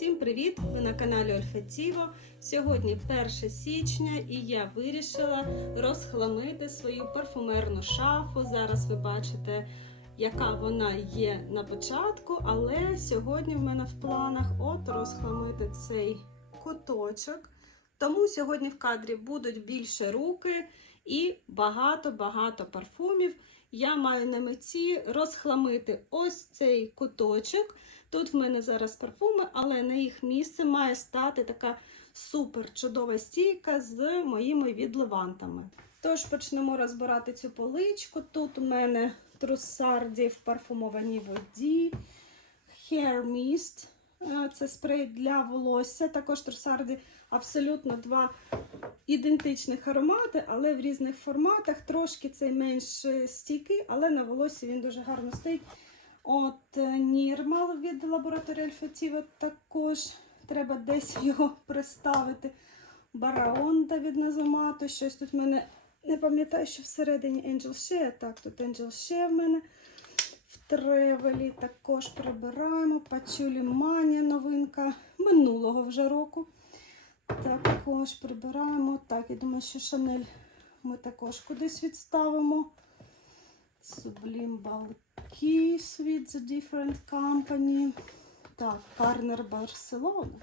Всім привіт! Ви на каналі Ольфатіво. Сьогодні 1 січня і я вирішила розхламити свою парфумерну шафу. Зараз ви бачите, яка вона є на початку, але сьогодні в мене в планах от розхламити цей куточок. Тому сьогодні в кадрі будуть більше руки і багато-багато парфумів. Я маю на меті розхламити ось цей куточок. Тут в мене зараз парфуми, але на їх місце має стати така супер чудова стійка з моїми відливантами. Тож почнемо розбирати цю поличку. Тут у мене трусарді в парфумованій воді, Hair Mist. Е, Це спрей для волосся. Також трусарді абсолютно два ідентичних аромати, але в різних форматах. Трошки цей менш стійкий, але на волосі він дуже гарно стоїть. От Нірмал від лабораторії Альфатіва також треба десь його приставити. Бараонда від Назомато. Щось тут в мене не пам'ятаю, що всередині Angel Shea. Так, тут Angel Shea в мене в тревелі. Також прибираємо. Пачулі Манія новинка минулого вже року. Також прибираємо. Так, я думаю, що Шанель ми також кудись відставимо. Sublime Balkis від The Different Company. Так, Карнер Барселона.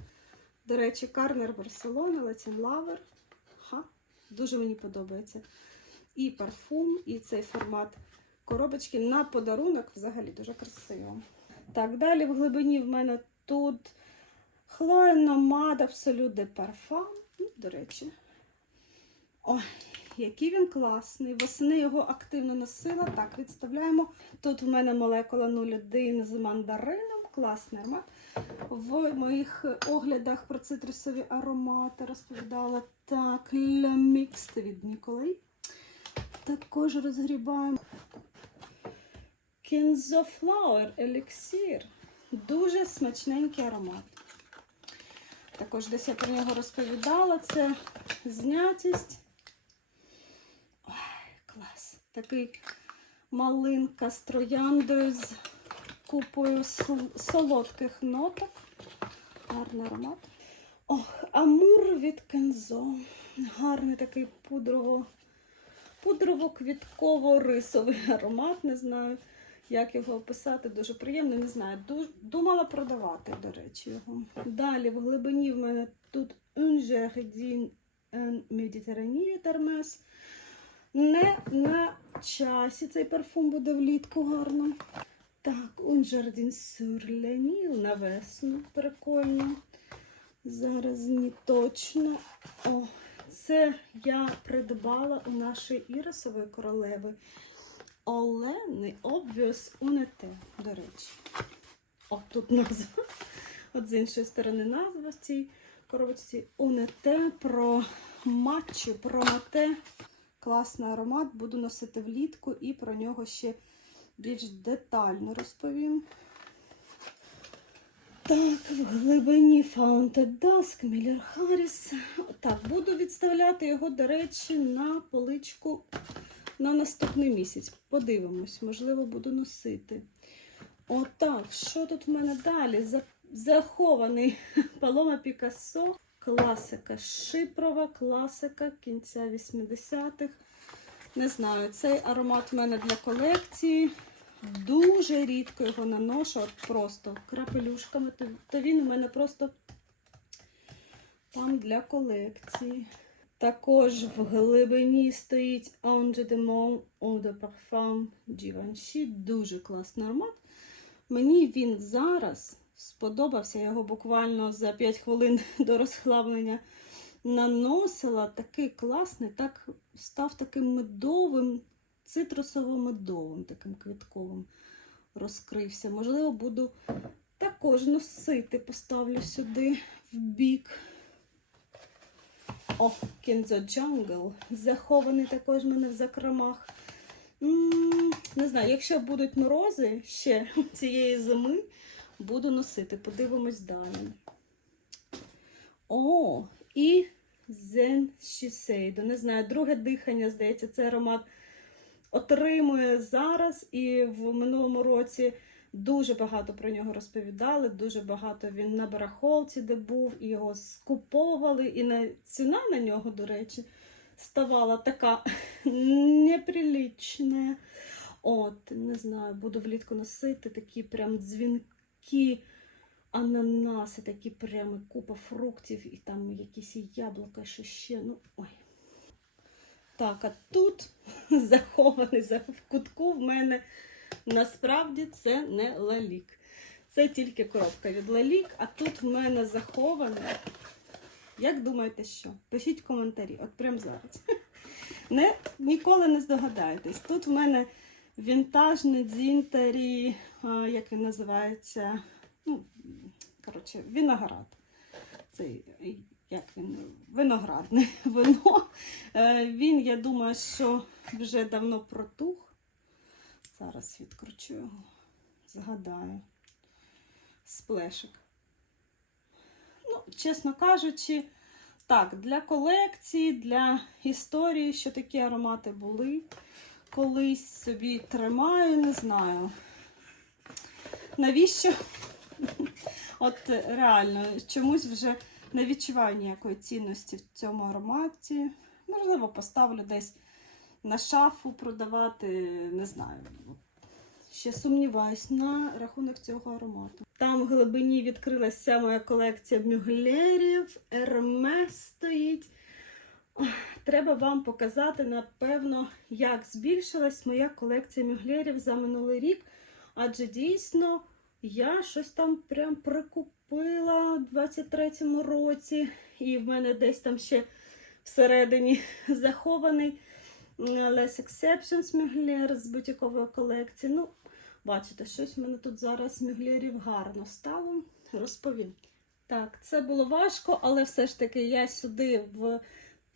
До речі, Карнер Барселона, Latin Lover. Ха, дуже мені подобається. І парфум, і цей формат коробочки на подарунок взагалі дуже красиво. Так, далі в глибині в мене тут Хлоя Absolute de Parfum. Ну, До речі. Ой, який він класний. Восени його активно носила. Так, відставляємо. Тут в мене молекула 01 з мандарином. Класний аромат. В моїх оглядах про цитрусові аромати розповідала так, Le від Ніколай. Також розгрібаємо Kenzo Flower Elixir. Дуже смачненький аромат. Також десь я про нього розповідала. Це знятість. Такий малинка з трояндою з купою солодких ноток. Гарний аромат. Ох, амур від Кензо. Гарний такий пудрово, пудрово-квітково-рисовий аромат. Не знаю, як його описати. Дуже приємний. Не знаю. Думала продавати, до речі, його. Далі в глибині в мене тут Un Jardin en Méditerranée від Hermès. Не на часі цей парфум буде влітку гарно. Так, Un Jardin sur le Nil на весну. Прикольно. Зараз не точно. О, це я придбала у нашої Ірисової королеви. Олени Obvious Унете, до речі. О, тут назва. От з іншої сторони назва в цій коробочці Унете про матчу, про мате. Класний аромат. Буду носити влітку і про нього ще більш детально розповім. Так, в глибині Fountain Dusk, Міллер Харріс. Так, буду відставляти його, до речі, на поличку на наступний місяць. Подивимось, можливо, буду носити. Отак, що тут в мене далі? Захований Палома Пікассо, класика Шипрова, класика кінця 80-х. Не знаю, цей аромат в мене для колекції. Дуже рідко його наношу, от просто крапелюшками. То, він у мене просто там для колекції. Також в глибині стоїть Ange de Mon Eau de Parfum Givenchy. Дуже класний аромат. Мені він зараз сподобався. Я його буквально за 5 хвилин до розхлавлення наносила. Такий класний, так став таким медовим, цитрусово-медовим, таким квітковим розкрився. Можливо, буду також носити, поставлю сюди в бік. О, Kenzo Jungle. Захований також в мене в закромах. М, Не знаю, якщо будуть морози ще цієї зими, буду носити. Подивимось далі. О, і Zen Shiseido. Не знаю, друге дихання, здається, цей аромат отримує зараз і в минулому році Дуже багато про нього розповідали, дуже багато він на барахолці, де був, і його скуповували, і на, ціна на нього, до речі, ставала така неприлічна. От, не знаю, буду влітку носити такі прям дзвінки, ананаси, такі прямо купа фруктів, і там якісь яблука, що ще. Ну, ой. Так, а тут захований за в кутку в мене насправді це не лалік. Це тільки коробка від лалік, а тут в мене заховане. Як думаєте, що? Пишіть коментарі, от прямо зараз. Не, ніколи не здогадаєтесь. Тут в мене вінтажний дзінтарі, як він називається? Ну, коротше, виноград. Цей, як він, виноградне вино. Е, Він, я думаю, що вже давно протух. Зараз відкручу його, згадаю. Сплешик. Ну, чесно кажучи, так, для колекції, для історії, що такі аромати були. Колись собі тримаю, не знаю. Навіщо? От реально, чомусь вже не відчуваю ніякої цінності в цьому ароматі. Можливо, поставлю десь на шафу продавати, не знаю. Ще сумніваюсь на рахунок цього аромату. Там в глибині відкрилася моя колекція мюглерів, Ермес стоїть. Треба вам показати, напевно, як збільшилась моя колекція мюглерів за минулий рік. Адже дійсно я щось там прям прикупила у 23-му році, і в мене десь там ще всередині захований Less Exceptions мюглер з бутікової колекції. Ну, бачите, щось в мене тут зараз мюглерів гарно стало. Розповім. Так, це було важко, але все ж таки я сюди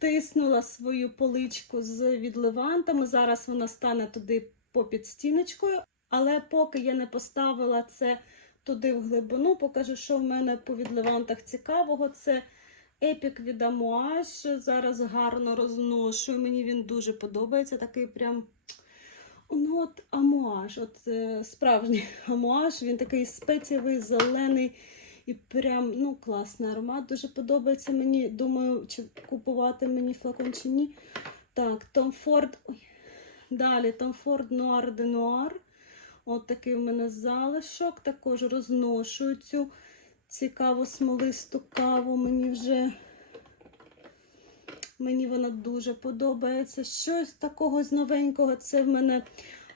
втиснула свою поличку з відливантами. Зараз вона стане туди попід стіночкою. Але поки я не поставила це туди в глибину, покажу, що в мене по відливантах цікавого. Це епік від Амуаж. Зараз гарно розношую. Мені він дуже подобається. Такий прям. Ну, от амуаж, от е, справжній амуаж, він такий спецієвий, зелений і прям ну, класний аромат. Дуже подобається мені. Думаю, чи купувати мені флакон чи ні. Так, Tom Ford. Ой. Далі Tom Ford Noir de Noir. От такий в мене залишок. Також розношую цю цікаву смолисту каву. Мені вже мені вона дуже подобається. Щось такого з новенького. Це в мене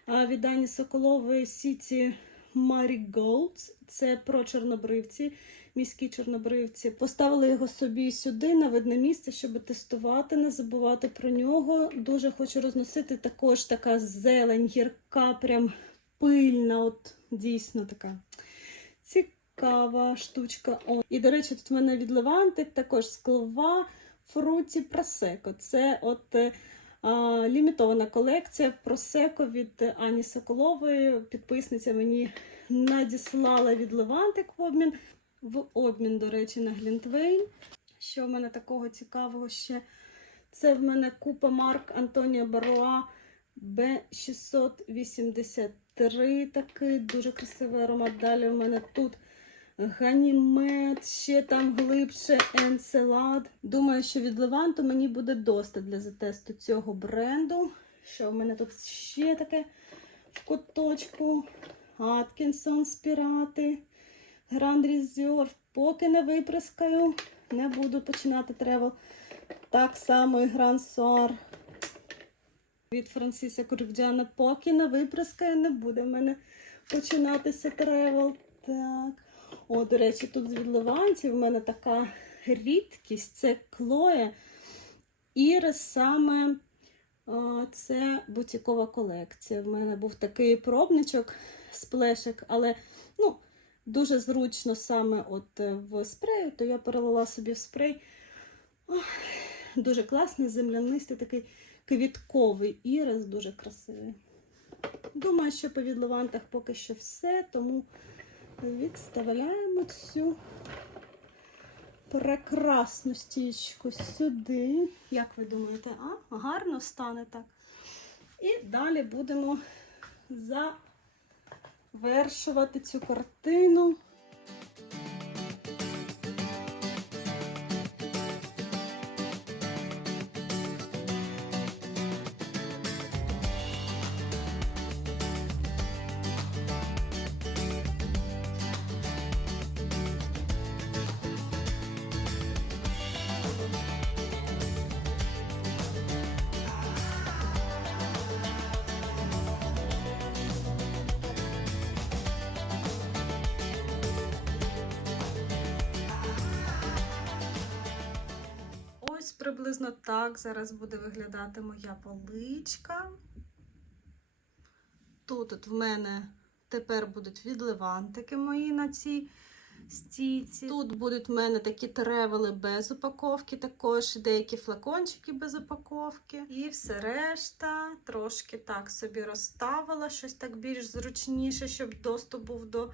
від Ані Соколової Сіті Marigolds. Це про чорнобривці, міські чорнобривці. Поставила його собі сюди на видне місце, щоб тестувати, не забувати про нього. Дуже хочу розносити також така зелень, гірка, прям пильна, от дійсно така цікава штучка. О. І, до речі, тут в мене від Левантик також склова фруті просеко. Це от е, лімітована колекція просеко від Ані Соколової. Підписниця мені надіслала від Левантик в обмін. В обмін, до речі, на Глінтвейн. Що в мене такого цікавого ще? Це в мене купа марк Антонія Баруа Б683. Такий дуже красивий аромат. Далі в мене тут Ганімед, ще там глибше Енселад. Думаю, що від Леванту мені буде доста для затесту цього бренду. Що в мене тут ще таке в куточку? Аткінсон Спірати, Гранд Резерв. Поки не виприскаю, не буду починати тревел. Так само і Гранд Суар від Франсіса Куркдяна. Поки не виприскаю, не буде в мене починатися тревел. Так. О, до речі, тут з відливанців в мене така рідкість це клоє. Ірис саме це бутікова колекція. В мене був такий пробничок сплешик, але ну, дуже зручно саме от е, в спрею, то я перелила собі в спрей. Ох, дуже класний, землянистий, такий квітковий ірис, дуже красивий. Думаю, що по відливантах поки що все, тому відставляємо цю прекрасну стічку сюди. Як ви думаєте, а? Гарно стане так. І далі будемо завершувати цю картину. Приблизно так зараз буде виглядати моя поличка. Тут от в мене тепер будуть відливантики мої на цій стійці. Тут будуть в мене такі тревели без упаковки, також деякі флакончики без упаковки. І все решта трошки так собі розставила, щось так більш зручніше, щоб доступ був до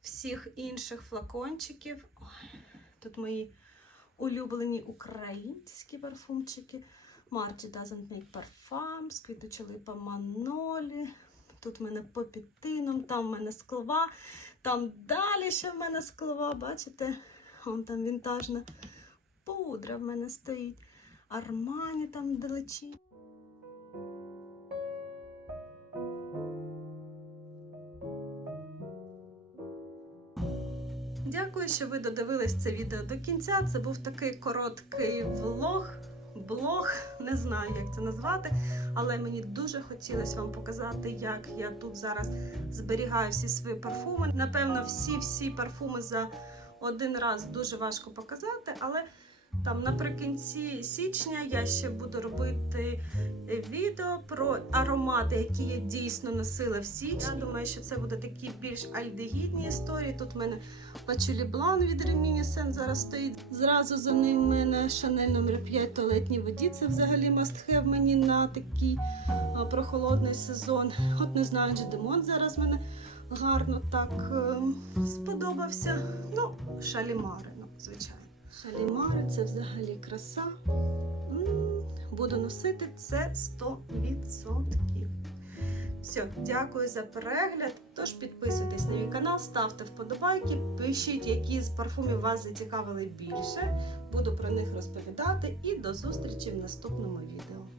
всіх інших флакончиків. Ой, тут мої улюблені українські парфумчики. Margie Doesn't Make Parfums, квітуча липа Манолі. Тут в мене по підтином, там в мене склова, там далі ще в мене склова, бачите? Вон там вінтажна пудра в мене стоїть. Армані там далечі. Що ви додивились це відео до кінця. Це був такий короткий влог, блог, не знаю, як це назвати, але мені дуже хотілося вам показати, як я тут зараз зберігаю всі свої парфуми. Напевно, всі-всі парфуми за один раз дуже важко показати, але там наприкінці січня я ще буду робити е, відео про аромати, які я дійсно носила в січні. Я думаю, що це буде такі більш альдегідні історії. Тут в мене Пачулі Блан від Reminiscent зараз стоїть. Зразу за ним в мене Шанель номер 5 туалетні воді. Це взагалі have мені на такий а, прохолодний сезон. От не знаю, Джедемон зараз мене гарно так ем, сподобався. Ну, шалімари, ну, звичайно. Шалімари це взагалі краса. Буду носити це 100%. Все, дякую за перегляд. Тож підписуйтесь на мій канал, ставте вподобайки, пишіть, які з парфумів вас зацікавили більше. Буду про них розповідати і до зустрічі в наступному відео.